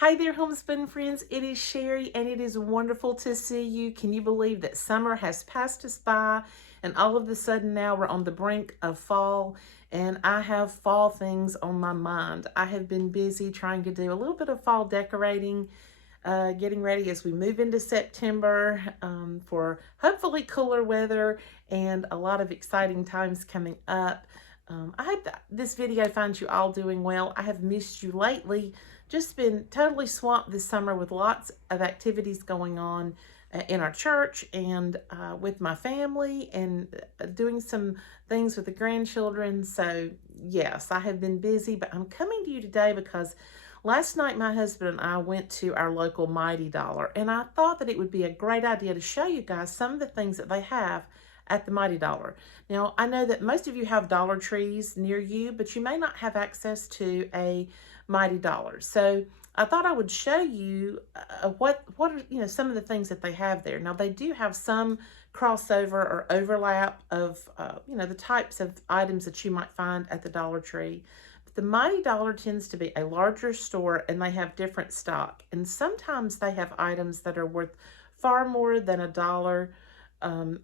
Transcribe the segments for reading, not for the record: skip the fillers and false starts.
Hi there, homespun friends. It is Sherry, and it is wonderful to see you. Can you believe that summer has passed us by, and all of a sudden now we're on the brink of fall, and I have fall things on my mind. I have been busy trying to do a little bit of fall decorating, getting ready as we move into September for hopefully cooler weather and a lot of exciting times coming up. I hope that this video finds you all doing well. I have missed you lately. Just been totally swamped this summer with lots of activities going on in our church and with my family and doing some things with the grandchildren. So yes, I have been busy, but I'm coming to you today because last night my husband and I went to our local Mighty Dollar, and I thought that it would be a great idea to show you guys some of the things that they have at the Mighty Dollar. Now, I know that most of you have Dollar Trees near you, but you may not have access to a Mighty Dollar. So I thought I would show you what are some of the things that they have there. Now, they do have some crossover or overlap of the types of items that you might find at the Dollar Tree. But the Mighty Dollar tends to be a larger store, and they have different stock. And sometimes they have items that are worth far more than $1.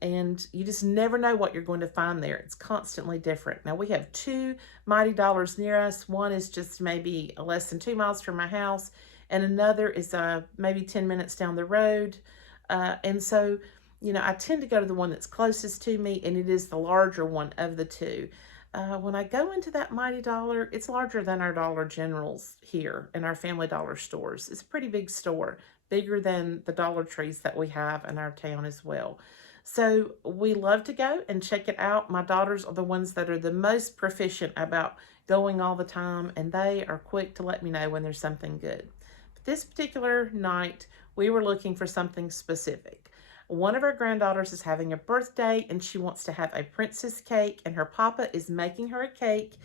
And you just never know what you're going to find there. It's constantly different. Now, we have two Mighty Dollars near us. One is just maybe less than 2 miles from my house, and another is maybe 10 minutes down the road. And so, I tend to go to the one that's closest to me, and it is the larger one of the two. When I go into that Mighty Dollar, it's larger than our Dollar Generals here in our Family Dollar stores. It's a pretty big store, bigger than the Dollar Trees that we have in our town as well. So we love to go and check it out. My daughters are the ones that are the most proficient about going all the time, and they are quick to let me know when there's something good. But this particular night, we were looking for something specific. One of our granddaughters is having a birthday, and she wants to have a princess cake, and her papa is making her a cake,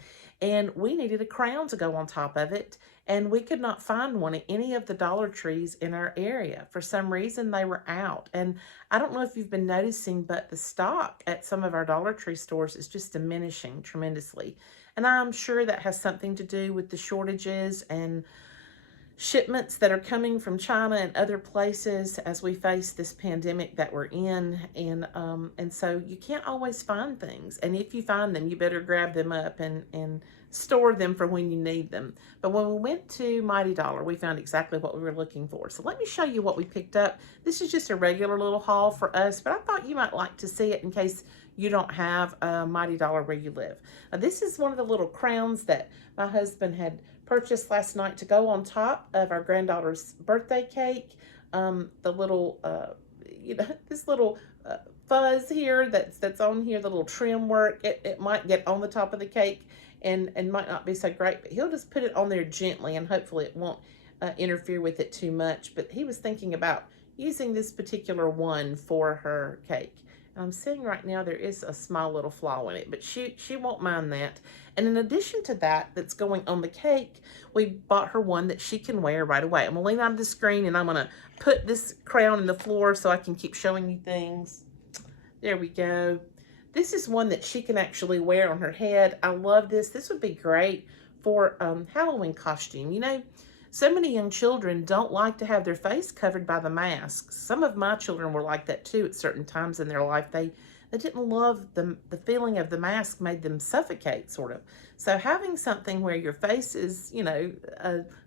and we needed a crown to go on top of it, and we could not find one at any of the Dollar Trees in our area. For some reason, they were out, and I don't know if you've been noticing, but the stock at some of our Dollar Tree stores is just diminishing tremendously, and I'm sure that has something to do with the shortages and shipments that are coming from China and other places as we face this pandemic that we're in, and so you can't always find things, and if you find them, you better grab them up and store them for when you need them. But when we went to Mighty Dollar, we found exactly what we were looking for. So let me show you what we picked up. This is just a regular little haul for us, but I thought you might like to see it in case you don't have a Mighty Dollar where you live. Now, this is one of the little crowns that my husband had purchased last night to go on top of our granddaughter's birthday cake. The little, this little fuzz here that's on here, the little trim work, it might get on the top of the cake and might not be so great, but he'll just put it on there gently and hopefully it won't interfere with it too much. But he was thinking about using this particular one for her cake. I'm seeing right now there is a small little flaw in it, but she won't mind that. And in addition to that, that's going on the cake, we bought her one that she can wear right away. I'm gonna lean out of the screen and I'm gonna put this crown in the floor so I can keep showing you things. There we go. This is one that she can actually wear on her head. I love this. This would be great for Halloween costume. So many young children don't like to have their face covered by the masks. Some of my children were like that too at certain times in their life. They didn't love the feeling of the mask, made them suffocate sort of. So having something where your face is,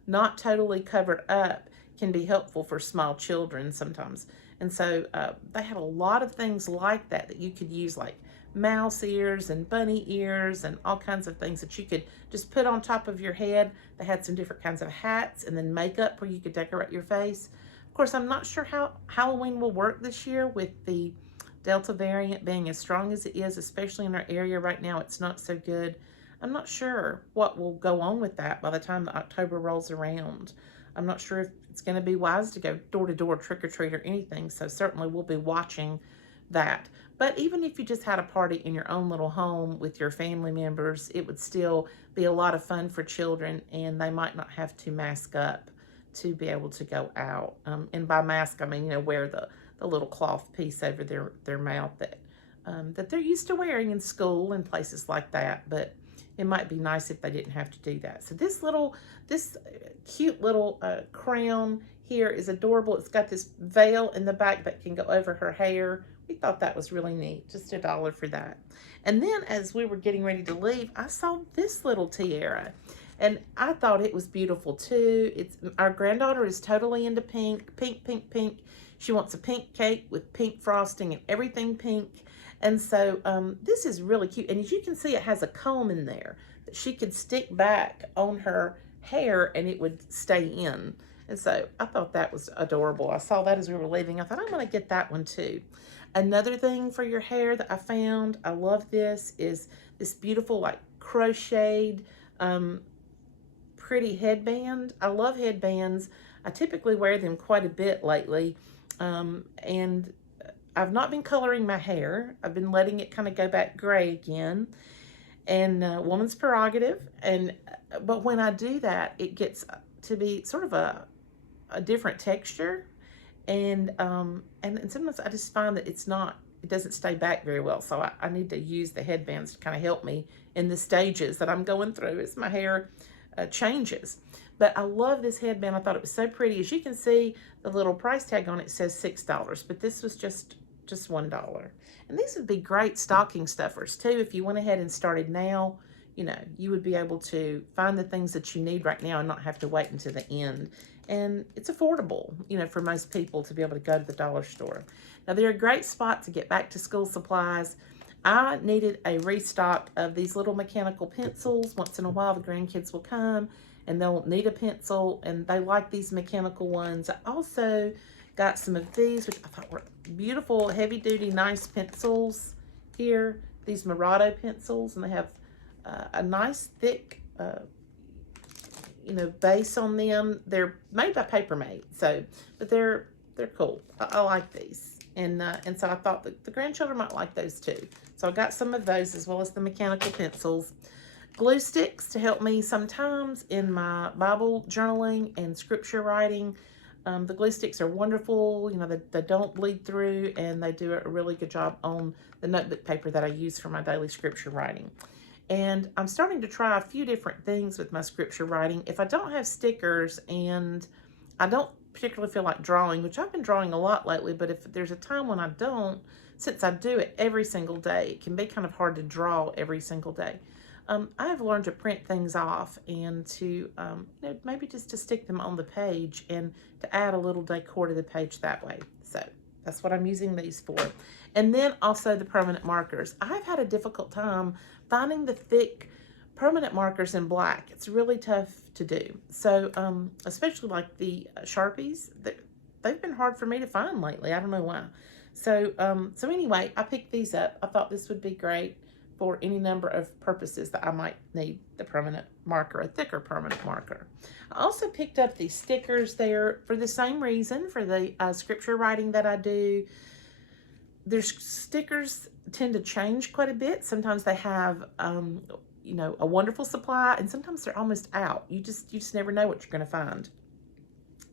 not totally covered up can be helpful for small children sometimes. And so they had a lot of things like that you could use, like mouse ears and bunny ears and all kinds of things that you could just put on top of your head. They had some different kinds of hats and then makeup where you could decorate your face. Of course, I'm not sure how Halloween will work this year with the Delta variant being as strong as it is, especially in our area right now. It's not so good. I'm not sure what will go on with that by the time the October rolls around. I'm not sure if it's going to be wise to go door to door, trick or treat or anything. So certainly we'll be watching that. But even if you just had a party in your own little home with your family members, it would still be a lot of fun for children, and they might not have to mask up to be able to go out. And by mask, I mean, wear the little cloth piece over their mouth that they're used to wearing in school and places like that. But it might be nice if they didn't have to do that. So this cute little crown here is adorable. It's got this veil in the back that can go over her hair. We thought that was really neat. Just $1 for that. And then as we were getting ready to leave, I saw this little tiara. And I thought it was beautiful too. Our granddaughter is totally into pink, pink, pink, pink. She wants a pink cake with pink frosting and everything pink. And so this is really cute. And as you can see, it has a comb in there that she could stick back on her hair and it would stay in. And so I thought that was adorable. I saw that as we were leaving. I thought, I'm going to get that one too. Another thing for your hair that I found, I love this, is this beautiful like crocheted pretty headband. I love headbands. I typically wear them quite a bit lately. And I've not been coloring my hair. I've been letting it kind of go back gray again. And woman's prerogative. But when I do that, it gets to be sort of a different texture. And sometimes I just find that it doesn't stay back very well. So I need to use the headbands to kind of help me in the stages that I'm going through as my hair changes. But I love this headband. I thought it was so pretty. As you can see, the little price tag on it says $6, but this was just $1. And these would be great stocking stuffers too. If you went ahead and started now, you know, you would be able to find the things that you need right now and not have to wait until the end. And it's affordable, you know, for most people to be able to go to the dollar store. Now, they're a great spot to get back to school supplies. I needed a restock of these little mechanical pencils. Once in a while, the grandkids will come and they'll need a pencil, and they like these mechanical ones. I also got some of these, which I thought were beautiful, heavy-duty, nice pencils here. These Murado pencils, and they have a nice, thick, you know, base on them. They're made by Paper Mate, so, but they're cool. I like these, and so I thought that the grandchildren might like those too. So I got some of those as well as the mechanical pencils. Glue sticks to help me sometimes in my Bible journaling and scripture writing. The glue sticks are wonderful. You know, they don't bleed through, and they do a really good job on the notebook paper that I use for my daily scripture writing. And I'm starting to try a few different things with my scripture writing. If I don't have stickers and I don't particularly feel like drawing, which I've been drawing a lot lately, but if there's a time when I don't, since I do it every single day, it can be kind of hard to draw every single day. I have learned to print things off and to, you know, maybe just to stick them on the page and to add a little decor to the page that way. So that's what I'm using these for. And then also the permanent markers. I've had a difficult time finding the thick permanent markers in black. It's really tough to do. So especially like the Sharpies, they've been hard for me to find lately. I don't know why. So, so anyway, I picked these up. I thought this would be great for any number of purposes that I might need the permanent marker, a thicker permanent marker. I also picked up these stickers there for the same reason, for the scripture writing that I do. Their stickers tend to change quite a bit. Sometimes they have, you know, a wonderful supply, and sometimes they're almost out. You just never know what you're going to find.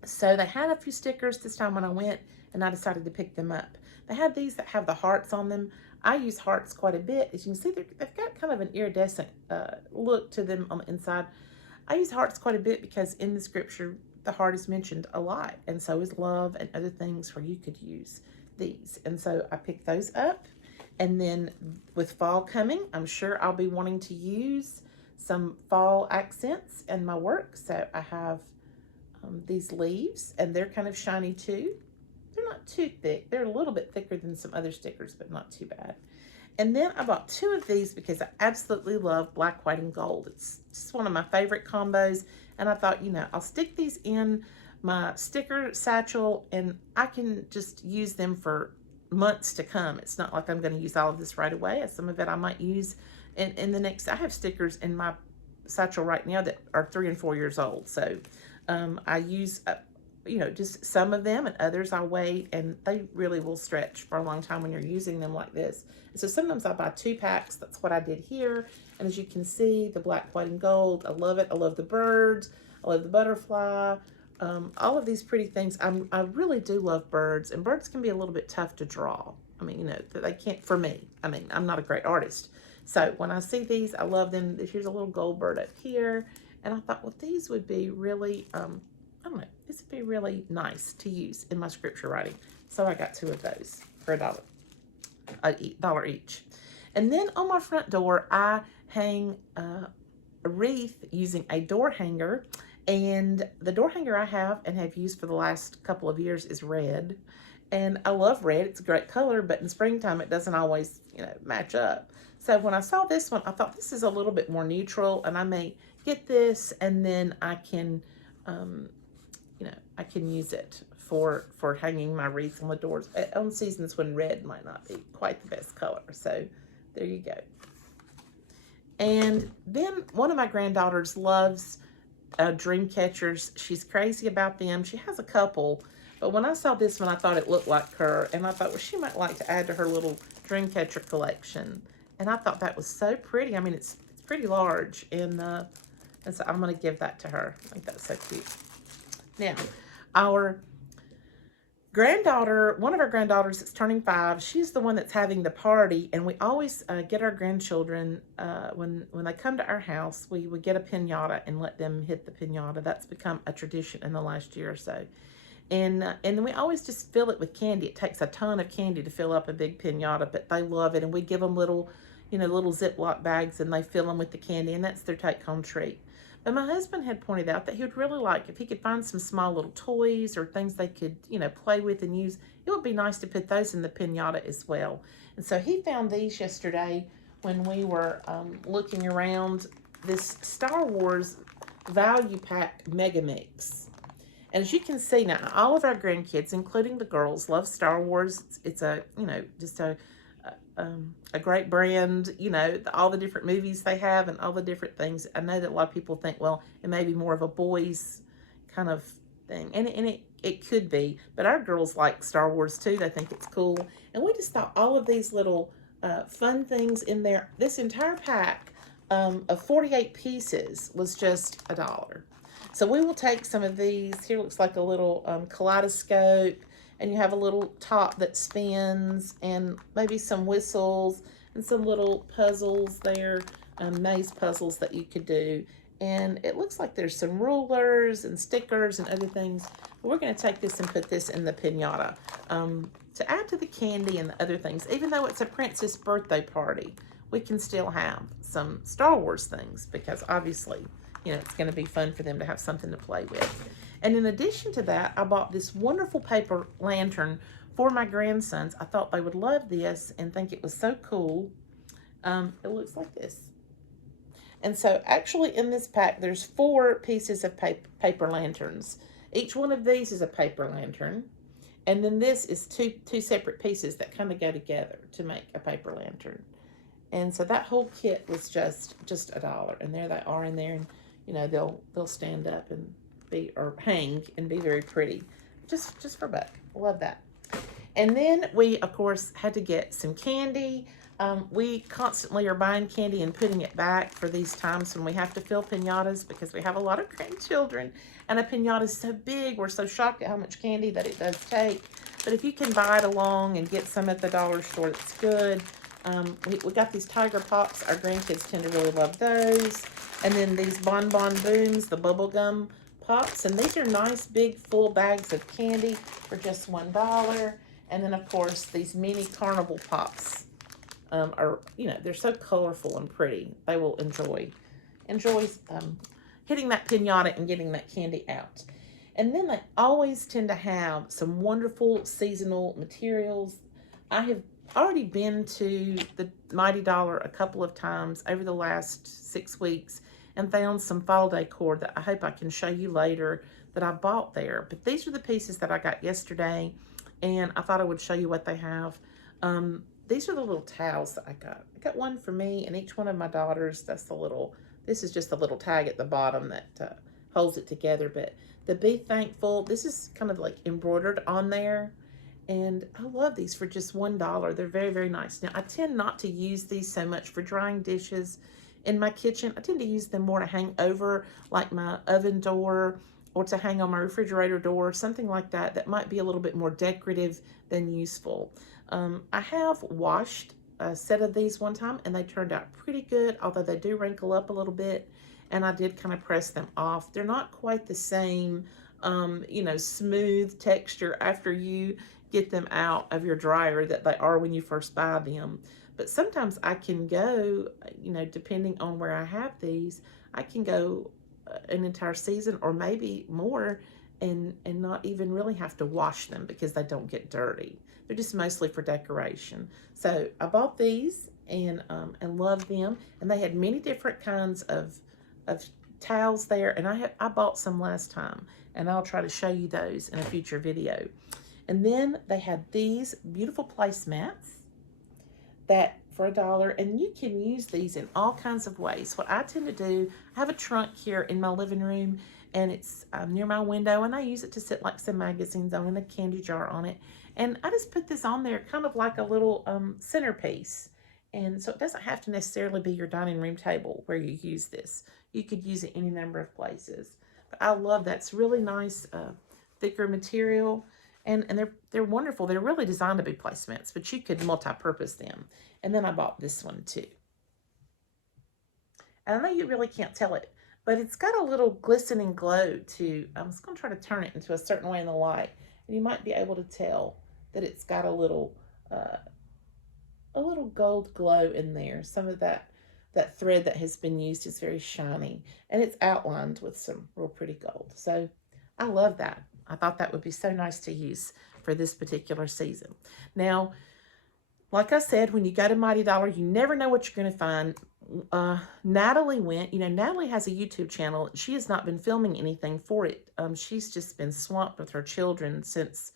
So they had a few stickers this time when I went, and I decided to pick them up. They had these that have the hearts on them. I use hearts quite a bit. As you can see, they've got kind of an iridescent look to them on the inside. I use hearts quite a bit because in the scripture, the heart is mentioned a lot, and so is love and other things where you could use these. And so I picked those up. And then with fall coming, I'm sure I'll be wanting to use some fall accents in my work. So I have these leaves, and they're kind of shiny too. They're not too thick. They're a little bit thicker than some other stickers, but not too bad. And then I bought 2 of these because I absolutely love black, white, and gold. It's just one of my favorite combos. And I thought, you know, I'll stick these in my sticker satchel, and I can just use them for months to come. It's not like I'm going to use all of this right away. Some of it I might use in the next. I have stickers in my satchel right now that are 3 and 4 years old. So I use you know, just some of them, and others I wait, and they really will stretch for a long time when you're using them like this. And so sometimes I buy 2 packs. That's what I did here. And as you can see, the black, white, and gold, I love it. I love the birds. I love the butterfly. All of these pretty things. I really do love birds, and birds can be a little bit tough to draw. I mean, you know, they can't, for me. I mean, I'm not a great artist So when I see these, I love them. Here's a little gold bird up here. And I thought, well, these would be really, I don't know, this would be really nice to use in my scripture writing. So I got 2 of those for $1 each. And then on my front door, I hang a wreath using a door hanger. And the door hanger I have and have used for the last couple of years is red. And I love red. It's a great color, but in springtime, it doesn't always, match up. So when I saw this one, I thought this is a little bit more neutral, and I may get this, and then I can, I can use it for hanging my wreath on the doors on seasons when red might not be quite the best color. So there you go. And then one of my granddaughters loves dream catchers. She's crazy about them. She has a couple, but when I saw this one, I thought it looked like her, and I thought, well, she might like to add to her little dream catcher collection. And I thought that was so pretty. I mean, it's pretty large, and so I'm going to give that to her. I think that's so cute. Now, our granddaughter, one of our granddaughters that's turning 5, she's the one that's having the party, and we always get our grandchildren, when they come to our house, we would get a piñata and let them hit the piñata. That's become a tradition in the last year or so. And then we always just fill it with candy. It takes a ton of candy to fill up a big piñata, but they love it. And we give them little, little Ziploc bags, and they fill them with the candy, and that's their take-home treat. But my husband had pointed out that he would really like if he could find some small little toys or things they could, play with and use. It would be nice to put those in the piñata as well. And so he found these yesterday when we were looking around, this Star Wars Value Pack Mega Mix. And as you can see now, all of our grandkids, including the girls, love Star Wars. It's a, just a great brand, all the different movies they have and all the different things. I know that a lot of people think, well, it may be more of a boys kind of thing. And it could be, but our girls like Star Wars too. They think it's cool. And we just thought all of these little fun things in there. This entire pack of 48 pieces was just $1. So we will take some of these. Here looks like a little kaleidoscope, and you have a little top that spins, and maybe some whistles and some little puzzles there, maze puzzles that you could do. And it looks like there's some rulers and stickers and other things. We're going to take this and put this in the piñata to add to the candy and the other things. Even though it's a princess birthday party, we can still have some Star Wars things, because obviously, it's going to be fun for them to have something to play with. And in addition to that, I bought this wonderful paper lantern for my grandsons. I thought they would love this and think it was so cool. It looks like this. And so actually in this pack, there's 4 pieces of paper lanterns. Each one of these is a paper lantern. And then this is two separate pieces that kind of go together to make a paper lantern. And so that whole kit was just $1. And there they are in there. And they'll stand up and hang and be very pretty, just for $1. Love that. And then we of course had to get some candy. We constantly are buying candy and putting it back for these times when we have to fill piñatas, because we have a lot of grandchildren, and a piñata is so big. We're so shocked at how much candy that it does take. But if you can buy it along and get some at the dollar store, it's good. We got these Tiger Pops. Our grandkids tend to really love those. And then these Bon Bon Booms, the bubblegum pops. And these are nice, big, full bags of candy for just $1. And then, of course, these mini carnival pops are, they're so colorful and pretty. They will enjoy hitting that piñata and getting that candy out. And then they always tend to have some wonderful seasonal materials. I have already been to the Mighty Dollar a couple of times over the last 6 weeks and found some fall decor that I hope I can show you later that I bought there. But these are the pieces that I got yesterday, and I thought I would show you what they have. These are the little towels that I got. I got one for me and each one of my daughters. This is just a little tag at the bottom that holds it together. But the Be Thankful, this is kind of like embroidered on there. And I love these for just $1. They're very, very nice. Now, I tend not to use these so much for drying dishes in my kitchen. I tend to use them more to hang over like my oven door, or to hang on my refrigerator door, something like that, that might be a little bit more decorative than useful. I have washed a set of these one time, and they turned out pretty good, although they do wrinkle up a little bit, and I did kind of press them off. They're not quite the same, you know, smooth texture after you get them out of your dryer that they are when you first buy them. But sometimes I can go, you know, depending on where I have these, I can go an entire season or maybe more and not even really have to wash them because they don't get dirty. They're just mostly for decoration. So I bought these and love them. And they had many different kinds of towels there. And I bought some last time, and I'll try to show you those in a future video. And then they had these beautiful placemats that for $1, and you can use these in all kinds of ways. What I tend to do, I have a trunk here in my living room, and it's near my window, and I use it to sit like some magazines on and a candy jar on it. And I just put this on there kind of like a little centerpiece. And so it doesn't have to necessarily be your dining room table where you use this. You could use it any number of places. But I love that. It's really nice, thicker material. And they're wonderful. They're really designed to be placemats, but you could multi-purpose them. And then I bought this one too. And I know you really can't tell it, but it's got a little glistening glow too. I'm just going to try to turn it into a certain way in the light, and you might be able to tell that it's got a little gold glow in there. Some of that thread that has been used is very shiny, and it's outlined with some real pretty gold. So I love that. I thought that would be so nice to use for this particular season. Now, like I said, when you go to Mighty Dollar, you never know what you're going to find. Natalie went, you know, Natalie has a YouTube channel. She has not been filming anything for it. She's just been swamped with her children since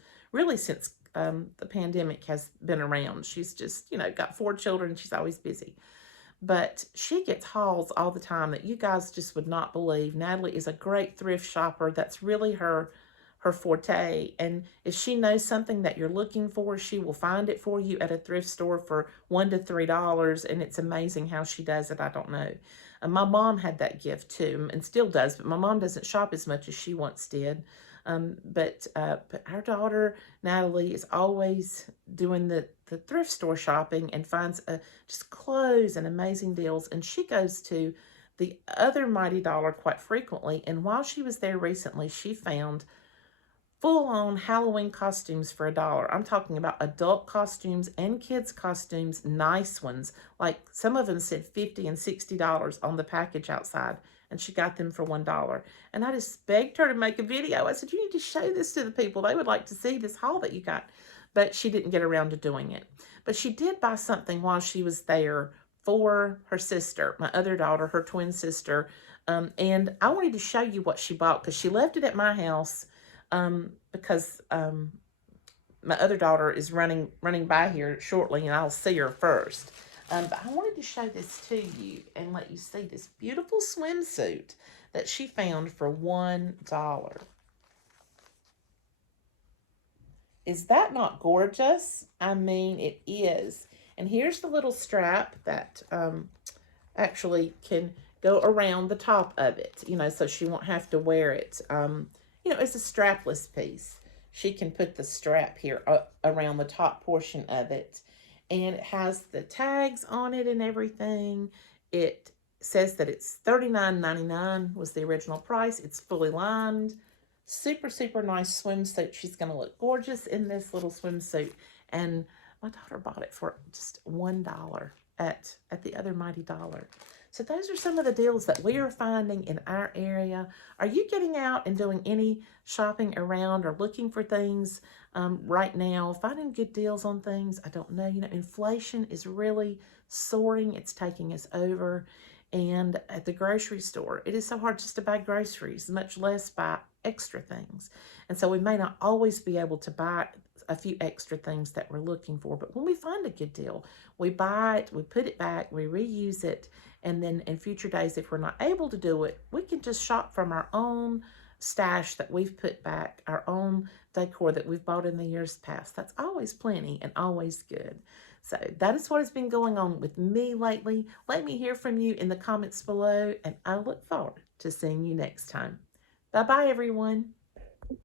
the pandemic has been around. She's just, you know, got 4 children. She's always busy. But she gets hauls all the time that you guys just would not believe. Natalie is a great thrift shopper. That's really her forte. And if she knows something that you're looking for, she will find it for you at a thrift store for $1 to $3. And it's amazing how she does it. I don't know. My mom had that gift too, and still does, but my mom doesn't shop as much as she once did. But our daughter, Natalie, is always doing the thrift store shopping and finds just clothes and amazing deals. And she goes to the other Mighty Dollar quite frequently. And while she was there recently, she found full-on Halloween costumes for $1. I'm talking about adult costumes and kids costumes, nice ones. Like some of them said $50 and $60 on the package outside, and she got them for $1. And I just begged her to make a video. I said, you need to show this to the people. They would like to see this haul that you got. But she didn't get around to doing it. But she did buy something while she was there for her sister, my other daughter, her twin sister. And I wanted to show you what she bought because she left it at my house because my other daughter is running by here shortly, and I'll see her first. But I wanted to show this to you and let you see this beautiful swimsuit that she found for $1. Is that not gorgeous? I mean, it is. And here's the little strap that actually can go around the top of it, you know, so she won't have to wear it. You know, it's a strapless piece. She can put the strap here around the top portion of it. And it has the tags on it and everything. It says that it's $39.99 was the original price. It's fully lined. Super, super nice swimsuit. She's going to look gorgeous in this little swimsuit. And my daughter bought it for just $1 at the other Mighty Dollar. So those are some of the deals that we are finding in our area. Are you getting out and doing any shopping around or looking for things right now? Finding good deals on things? I don't know. You know, inflation is really soaring. It's taking us over. And at the grocery store, it is so hard just to buy groceries, much less buy extra things. And so we may not always be able to buy a few extra things that we're looking for. But when we find a good deal, we buy it, we put it back, we reuse it, and then in future days, if we're not able to do it, we can just shop from our own stash that we've put back, our own decor that we've bought in the years past. That's always plenty and always good. So that is what has been going on with me lately. Let me hear from you in the comments below, and I look forward to seeing you next time. Bye-bye, everyone.